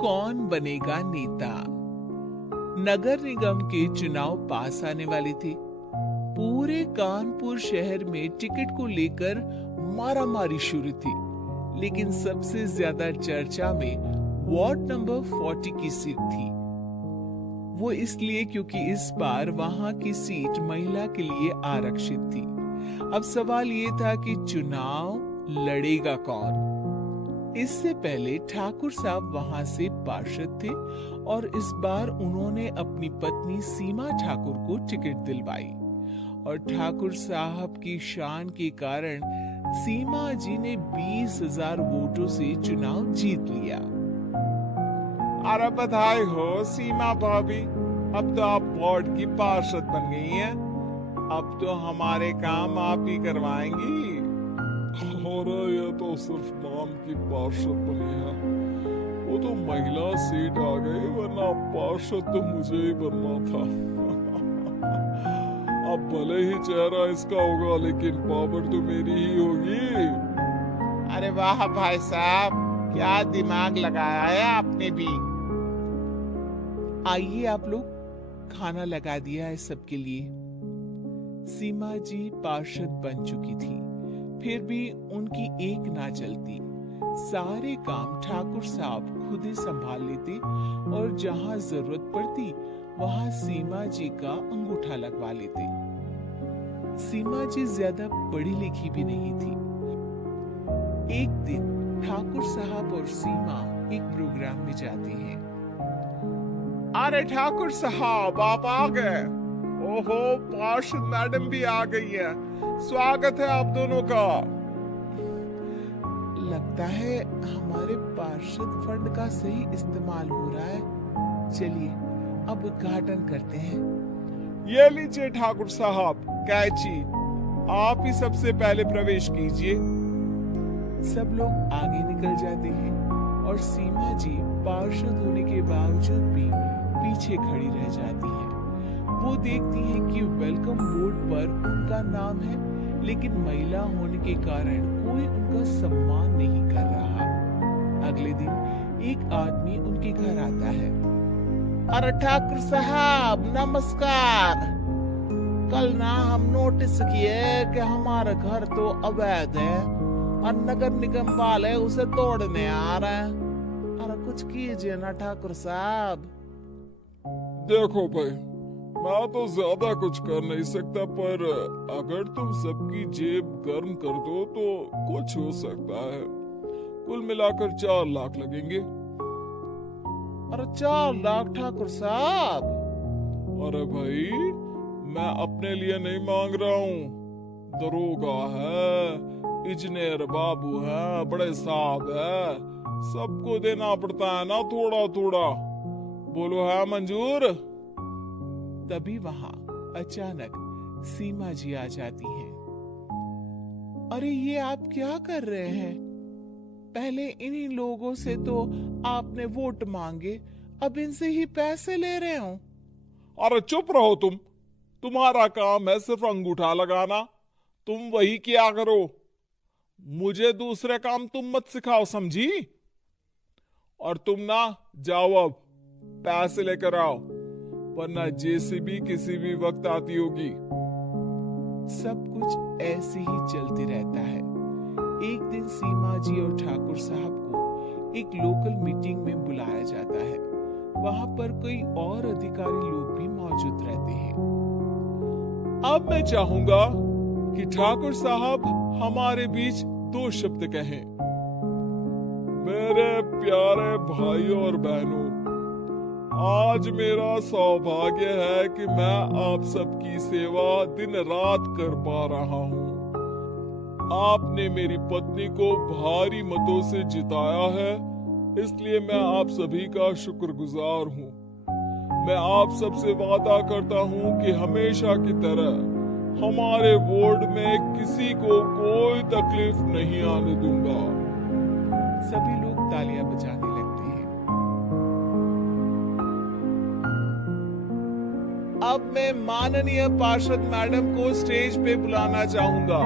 कौन बनेगा नेता। नगर निगम के चुनाव पास आने वाले थे। पूरे कानपुर शहर में टिकट को लेकर मारामारी शुरू थी, लेकिन सबसे ज्यादा चर्चा में वार्ड नंबर 40 की सीट थी। वो इसलिए क्योंकि इस बार वहां की सीट महिला के लिए आरक्षित थी। अब सवाल ये था कि चुनाव लड़ेगा कौन। इससे पहले ठाकुर साहब वहां से पार्षद थे और इस बार उन्होंने अपनी पत्नी सीमा ठाकुर को टिकट दिलवाई और ठाकुर साहब की शान के कारण सीमा जी ने 20,000 वोटों से चुनाव जीत लिया। अरे बधाई हो सीमा भाभी, अब तो आप वार्ड की पार्षद बन गई हैं। अब तो हमारे काम आप ही करवाएंगी। अरे ये तो सिर्फ नाम की पार्षद बनी है, वो तो महिला सीट आ गई, वरना पार्षद तो मुझे ही बनना था। अब भले ही चेहरा इसका होगा, लेकिन पावर तो मेरी ही होगी। अरे वाह भाई साहब, क्या दिमाग लगाया है आपने भी। आइए आप लोग, खाना लगा दिया है सबके लिए। सीमा जी पार्षद बन चुकी थी, फिर भी उनकी एक ना चलती। सारे काम ठाकुर साहब खुद ही संभाल लेते और जहां जरूरत पड़ती वहां सीमा जी का अंगूठा लगवा लेते। सीमा जी ज्यादा पढ़ी लिखी भी नहीं थी। एक दिन ठाकुर साहब और सीमा एक प्रोग्राम में जाते हैं। अरे ठाकुर साहब आप आ गए। ओहो, पार्षद मैडम भी आ गई है। स्वागत है आप दोनों का। लगता है हमारे पार्षद फंड का सही इस्तेमाल हो रहा है। चलिए अब उद्घाटन करते हैं। ये लीजिए ठाकुर साहब कैची, आप ही सबसे पहले प्रवेश कीजिए। सब लोग आगे निकल जाते हैं और सीमा जी पार्षद होने के बावजूद भी पीछे खड़ी रह जाती हैं। वो देखती हैं कि वेलकम बोर्ड पर उनका नाम है, लेकिन महिला होने के कारण कोई उनका सम्मान नहीं कर रहा। अगले दिन एक आदमी उनके घर आता है। अरे ठाकुर साहब नमस्कार। कल ना हम नोटिस किए कि हमारा घर तो अवैध है और नगर निगम वाले उसे तोड़ने आ रहे हैं। अरे कुछ कीजिए ना ठाकुर साहब। देखो भाई, मैं तो ज्यादा कुछ कर नहीं सकता, पर अगर तुम सबकी जेब गर्म कर दो तो कुछ हो सकता है। कुल मिलाकर 4 लाख लगेंगे। अरे 4 लाख ठाकुर साहब। अरे भाई, मैं अपने लिए नहीं मांग रहा हूँ। दरोगा है, इंजीनियर बाबू है, बड़े साहब है, सबको देना पड़ता है ना थोड़ा थोड़ा। बोलो है मंजूर। तभी वहां अचानक सीमा जी आ जाती हैं। अरे ये आप क्या कर रहे हैं? पहले इन्हीं लोगों से तो आपने वोट मांगे, अब इनसे ही पैसे ले रहे हो। अरे चुप रहो तुम। तुम्हारा काम है सिर्फ अंगूठा लगाना, तुम वही किया करो। मुझे दूसरे काम तुम मत सिखाओ, समझी? और तुम ना जाओ, अब पैसे लेकर आओ, वरना जेसीबी किसी भी वक्त आती होगी। सब कुछ ऐसे ही चलते रहता है। एक दिन सीमा जी और ठाकुर साहब को एक लोकल मीटिंग में बुलाया जाता है। वहां पर कोई और अधिकारी लोग भी मौजूद रहते हैं। अब मैं चाहूंगा कि ठाकुर साहब हमारे बीच 2 शब्द कहें। मेरे प्यारे भाइयों और बहनों, आज मेरा सौभाग्य है कि मैं आप सबकी सेवा दिन रात कर पा रहा हूँ। आपने मेरी पत्नी को भारी मतों से जिताया है, इसलिए मैं आप सभी का शुक्रगुजार हूँ। मैं आप सबसे वादा करता हूँ कि हमेशा की तरह हमारे वार्ड में किसी को कोई तकलीफ नहीं आने दूंगा। सभी लोग तालियां बजाने लगते हैं। अब मैं माननीय पार्षद मैडम को स्टेज पे बुलाना चाहूंगा।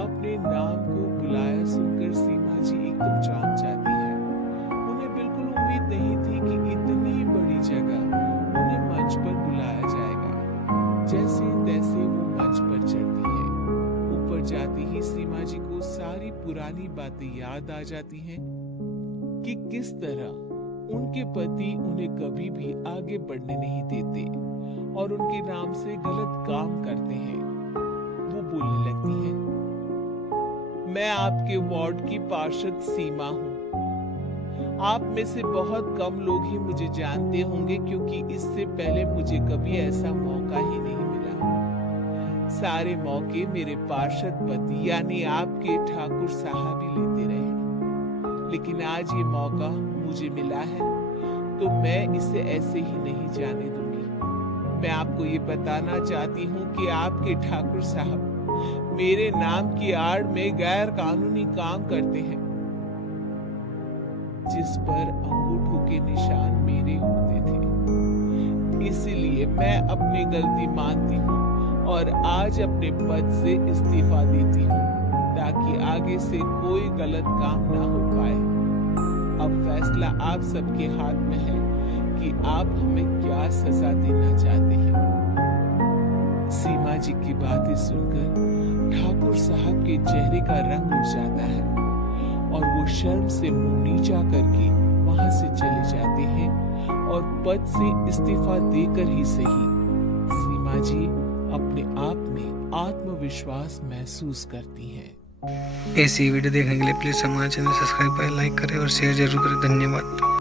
अपने नाम को बुलाया सुनकर सीमा जी एकदम चौंक जाती है। उन्हें बिल्कुल उम्मीद नहीं थी कि इतनी बड़ी जगह उन्हें मंच पर बुलाया जाएगा। जैसे तैसे वो मंच पर चढ़ती है। ऊपर जाती ही सीमा जी को सारी पुरानी बातें याद आ जाती हैं कि किस तरह उनके पति उन्हें कभी भी आगे बढ़ने नहीं देते और उनके नाम से गलत काम करते हैं। वो बोलने लगती है, मैं आपके वार्ड की पार्षद सीमा हूँ। आप में से बहुत कम लोग ही मुझे जानते होंगे क्योंकि इससे पहले मुझे कभी ऐसा मौका ही नहीं मिला। सारे मौके मेरे पार्षद पति यानी आपके ठाकुर साहब ही लेते रहे, लेकिन आज ये मौका मुझे मिला है तो मैं इसे ऐसे ही नहीं जाने दूंगी। मैं आपको ये बताना चाहती हूँ कि आपके ठाकुर साहब मेरे नाम की आड़ में गैर कानूनी काम करते हैं, जिस पर अंगूठों के निशान मेरे होते थे। इसीलिए मैं अपनी गलती मानती हूँ और आज अपने पद से इस्तीफा देती हूँ ताकि आगे से कोई गलत काम ना हो पाए। अब फैसला आप सबके हाथ में है कि आप हमें क्या सजा देना चाहते हैं। सीमा जी की बातें सुनकर ठाकुर साहब के चेहरे का रंग उड़ जाता है और वो शर्म से मुंह नीचा करके वहां से चले जाते हैं और पद से इस्तीफा देकर ही सही सीमा जी अपने आप में आत्मविश्वास महसूस करती हैं। ऐसी वीडियो देखने के लिए प्लीज हमारे चैनल सब्सक्राइब करें, लाइक करें और शेयर जरूर करें। धन्यवाद।